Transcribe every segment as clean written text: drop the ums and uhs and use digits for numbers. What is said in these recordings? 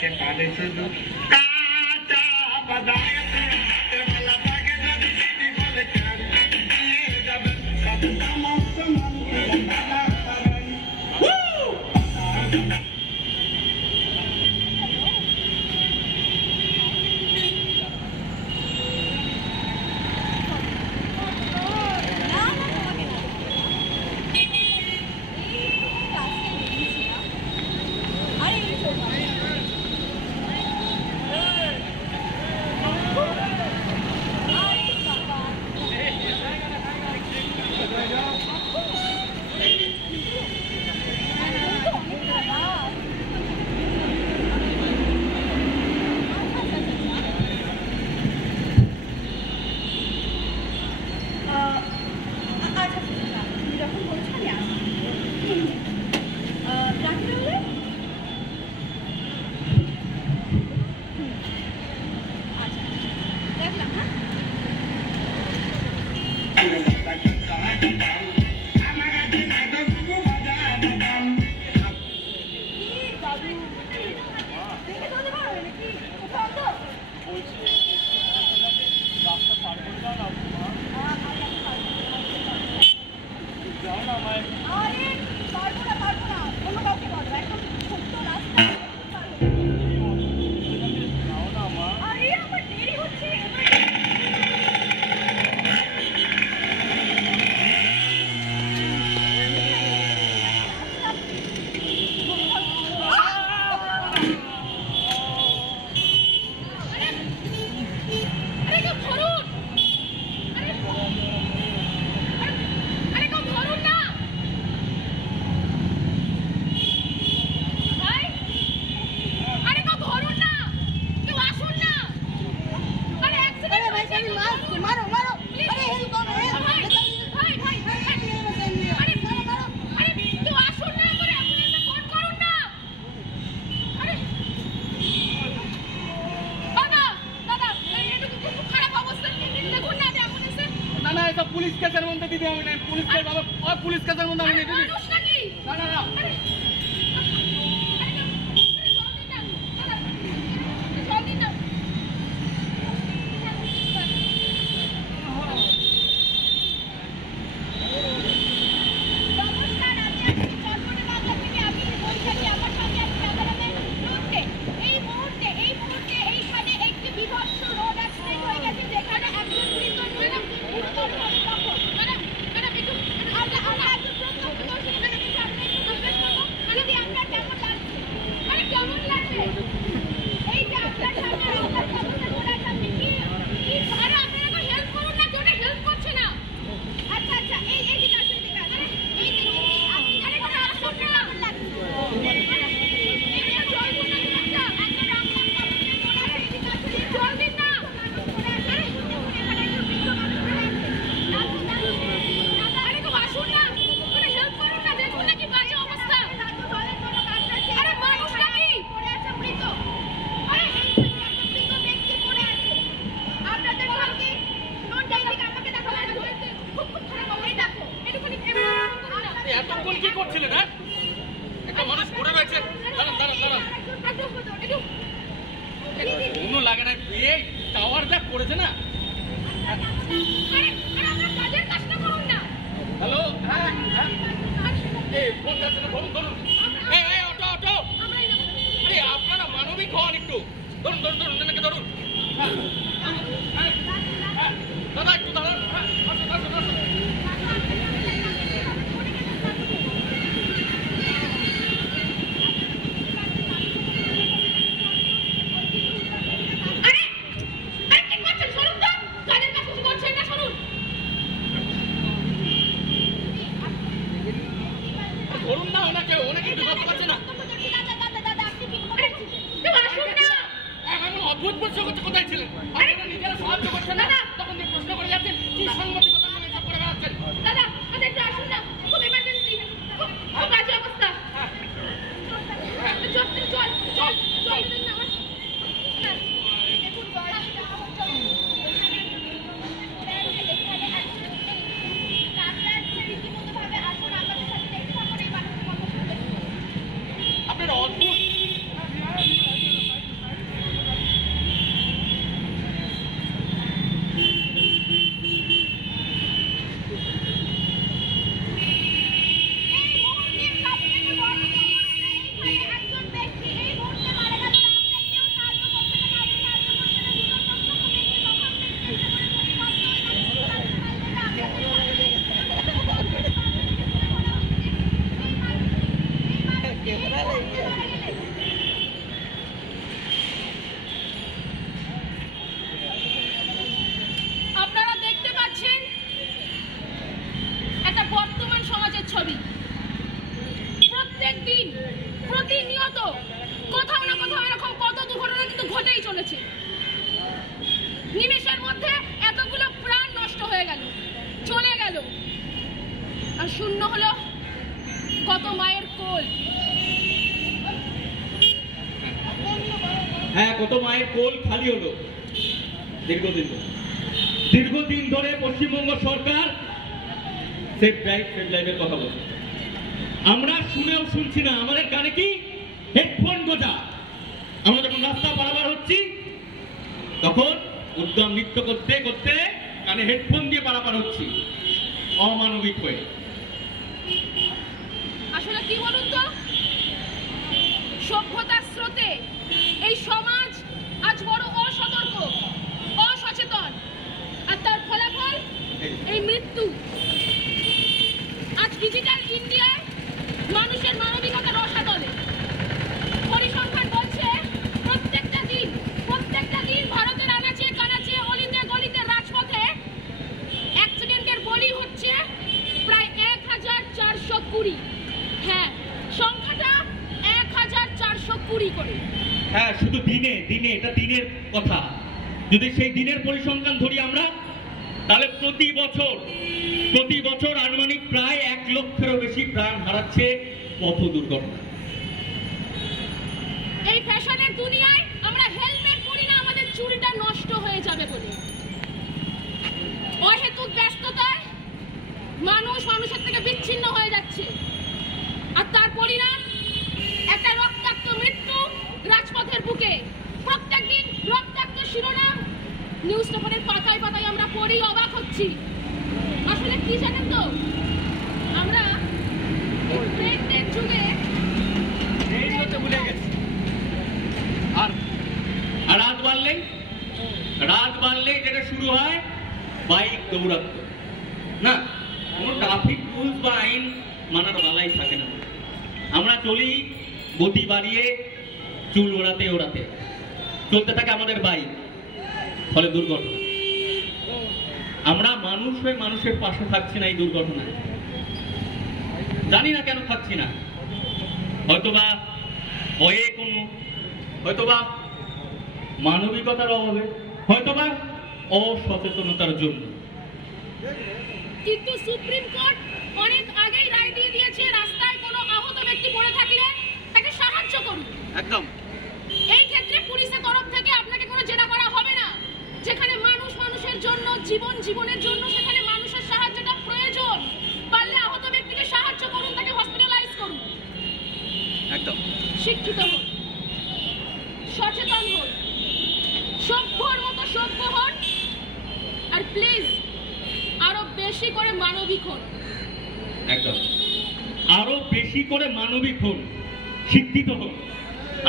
রাখতে পারে শুধু কাঁচা বাদাম পুলিশ কেসের মধ্যে দিদি আমি নাই পুলিশ কেসের মধ্যে আমি নেই দিদি না না না দিন প্রতিনিয়ত কোথাও না কোথাও এরকম কত দুর্ঘটনা কিন্তু ঘটেই চলেছে। নিমেষের মধ্যে এতগুলো প্রাণ নষ্ট হয়ে গেল, চলে গেল, আর শূন্য হলো কত মায়ের কোল। হ্যাঁ, কত মায়ের কোল খালি হলো দীর্ঘদিন ধরে পশ্চিমবঙ্গ সরকার সেফ ড্রাইভের কথা বলছে। আমরা শুনেও শুনছি না, আমাদের কানে কি হেডফোন গোজা। আমরা যখন রাস্তা পারাবার হচ্ছি তখন উদ্যম নৃত্য করতে করতে কানে হেডফোন দিয়ে পারাপার হচ্ছি, অমানবিক হয়ে। আসলে কি বলুন তো, সভ্যতার স্রোতে এই সমাজ আজ বড় অসতর্ক, অসচেতন, আর তার ফলাফল এই মৃত্যু। আজ ডিজিটাল ইন্ডিয়ায় মানুষের মানবিকতা রসাতলে। পরিসংখ্যান বলছে প্রত্যেকটা দিন ভারতের আনাচে কানাচে, অলিতে গলিতে, রাজপথে অ্যাক্সিডেন্টের বলি হচ্ছে প্রায় 1420। হ্যাঁ, সংখ্যাটা 1420 করে। হ্যাঁ, শুধু দিনে, এটা দিনের কথা। যদি সেই দিনের পরিসংখ্যান ধরি আমরা, তাহলে প্রতি বছর আনুমানিক প্রায় 1 লক্ষেরও বেশি প্রাণ হারাচ্ছে পথ দুর্ঘটনা। এই ফ্যাশনের দুনিয়ায় আমরা হেলমেট পরি না আমাদের চুলটা নষ্ট হয়ে যাবে বলে। অহেতুক ব্যস্ততায় মানুষ মানুষের থেকে বিচ্ছিন্ন হয়ে যাচ্ছে, আর তার পরিণাম একটা রক্তাক্ত মৃত্যু রাজপথের বুকে। প্রত্যেকদিন রক্তাক্ত শিরোনাম নিউজ পেপারের পাতায় পাতায় আমরা পড়ি, অবাক হচ্ছি। আসলে কি জানেন তো, আমরা ব্রেকডের যুগে ভুলে গেছি। আর রাত বাড়লেই যেটা শুরু হয় বাইক দৌড়াত্ম। না, কোনো ট্রাফিক রুলস বা আইন মানার বালাই থাকে না। আমরা চলি গতি বাড়িয়ে, চুল ওড়াতে চলতে থাকে আমাদের বাইক, ফলে দুর্ঘটনা। আমরা মানুষ হয়ে মানুষের পাশে থাকছি না এই দুর্ঘটনায়। জানি না কেন থাকছি না, হয়তোবা ভয়ে, হয়তোবা মানবিকতার অভাবে, হয়তোবা অসচেতনতার জন্য। কিন্তু সুপ্রিম কোর্ট অনেক আগেই রায় দিয়ে দিয়েছে, রাস্তায় কোনো আহত ব্যক্তি পড়ে থাকলে তাকে সাহায্য করুন। একদম। এই ক্ষেত্রে পুলিশের তরফ থেকে আপনাকে কোনো জেরা করা হবে না। যেখানে মানুষ মানুষের জন্য, জীবনের জন্য, সেখানে মানুষের সাহায্যটা প্রয়োজন। পারলে আহত ব্যক্তিকে সাহায্য করুন, তাকে হসপিটালাইজ করুন। একদম। শিক্ষিত হন, সচেতন হন, সভ্যর মতো সভ্য হন, আর প্লিজ আরো বেশি করে মানবিক হন। একদম, আরো বেশি করে মানবিক হন, শিক্ষিত হন।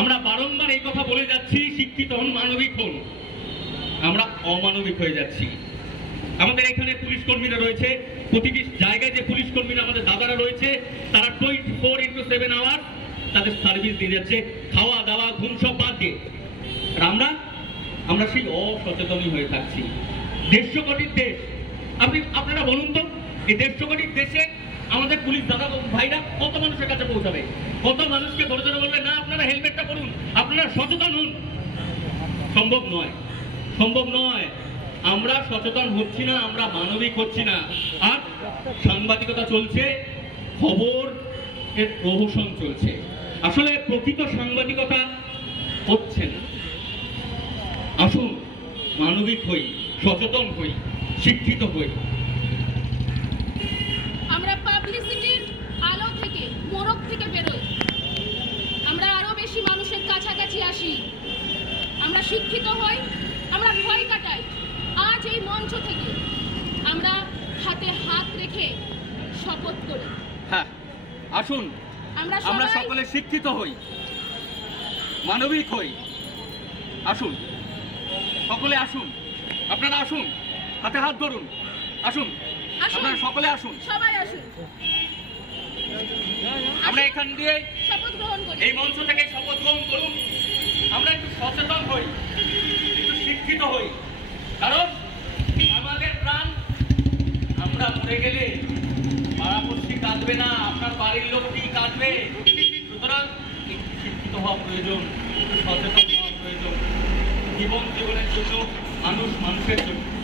আমরা বারংবার এই কথা বলে যাচ্ছি, শিক্ষিত হন, মানবিক হন। আমরা অমানবিক হয়ে যাচ্ছি। আমাদের এখানে পুলিশ কর্মীরা রয়েছে, প্রতিটি জায়গায় যে পুলিশ কর্মীরা আমাদের দাদারা রয়েছে, তারা 24x7 আওয়ার তাদের সার্ভিস দিয়ে যাচ্ছে, খাওয়া দাওয়া ঘুম সব বাদ দিয়ে। আর আমরা সেই অসচেতনই হয়ে থাকছি। 150 কোটির দেশ, আপনারা বলুন তো, এই 150 কোটির দেশে আমাদের পুলিশ দাদা ভাইরা কত মানুষের কাছে পৌঁছাবে? কত মানুষকে ধরে ধরে বলবে না আপনারা হেলমেটটা পরুন, আপনারা সচেতন হন? সম্ভব নয়। আমরা সচেতন হচ্ছি না, আমরা মানবিক হচ্ছি না। আর সাংবাদিকতা চলছে, খবর এর প্রহসন চলছে, আসলে প্রকৃত সাংবাদিকতা হচ্ছে না। আসুন মানবিক হই, সচেতন হই, শিক্ষিত হই। আমরা পাবলিসিটির আলো থেকে, মোড়ক থেকে বেরোই, আমরা আরো বেশি মানুষের কাছাকাছি আসি, আমরা শিক্ষিত হই, আমরা ভয় কাটাই। আজ এই মঞ্চ থেকে আমরা হাতে হাত রেখে শপথ করি। হ্যাঁ, আসুন আমরা সকলে শিক্ষিত হই, মানবিক হই। আসুন সকলে, আসুন আপনারা, আসুন হাতে হাত ধরুন, আসুন আপনারা সকলে, আসুন সবাই আসুন। আমরা এখান দিয়ে শপথ গ্রহণ করি, এই মঞ্চ থেকে শপথ গ্রহণ করুন। আমরা একটু সচেতন হই, একটু শিক্ষিত হই, কারণ আমাদের প্রাণ, আমরা মরে গেলে পাড়াপড়শি কাঁদবে না, আপনার বাড়ির লোকটি কাঁদবে। সুতরাং একটু শিক্ষিত হওয়া প্রয়োজন, একটু সচেতন হওয়া প্রয়োজন, জীবনের জন্য, মানুষের জন্য।